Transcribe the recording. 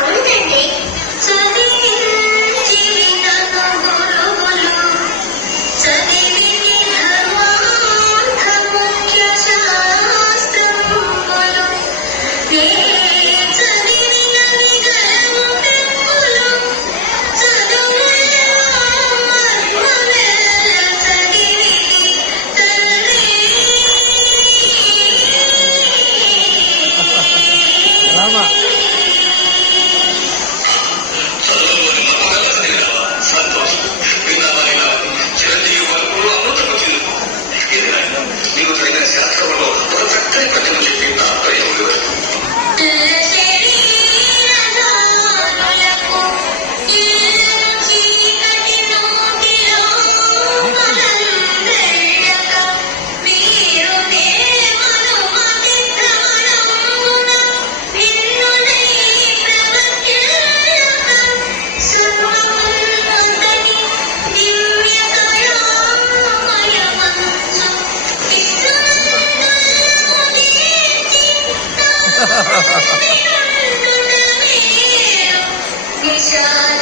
అవునండి. చదివించి నన్ను గురువులు, చదివింది ధర్మార్థ ముఖ్య శాస్త్రములు. నే చదివినవి గ్రంథములు, చదువుల మర్మమెల్ల చదివితి తండ్రి. రామా నీకు తగిన శాస్త్రంలో ఒక చక్కని పద్యం చెప్పి నా ప్రియం వివరిస్తుంది. శరీరధారులకు ఇల్లు చీకటి నోటిలో మనందెళ్ళక, మీరు దేవనుమతి భ్రమణమున నిన్నునై ప్రవర్తిల్లక, సర్వమున్నతని దివ్య కళామయ మనస్సు విశ్వమందులను నిలిచి నిశాల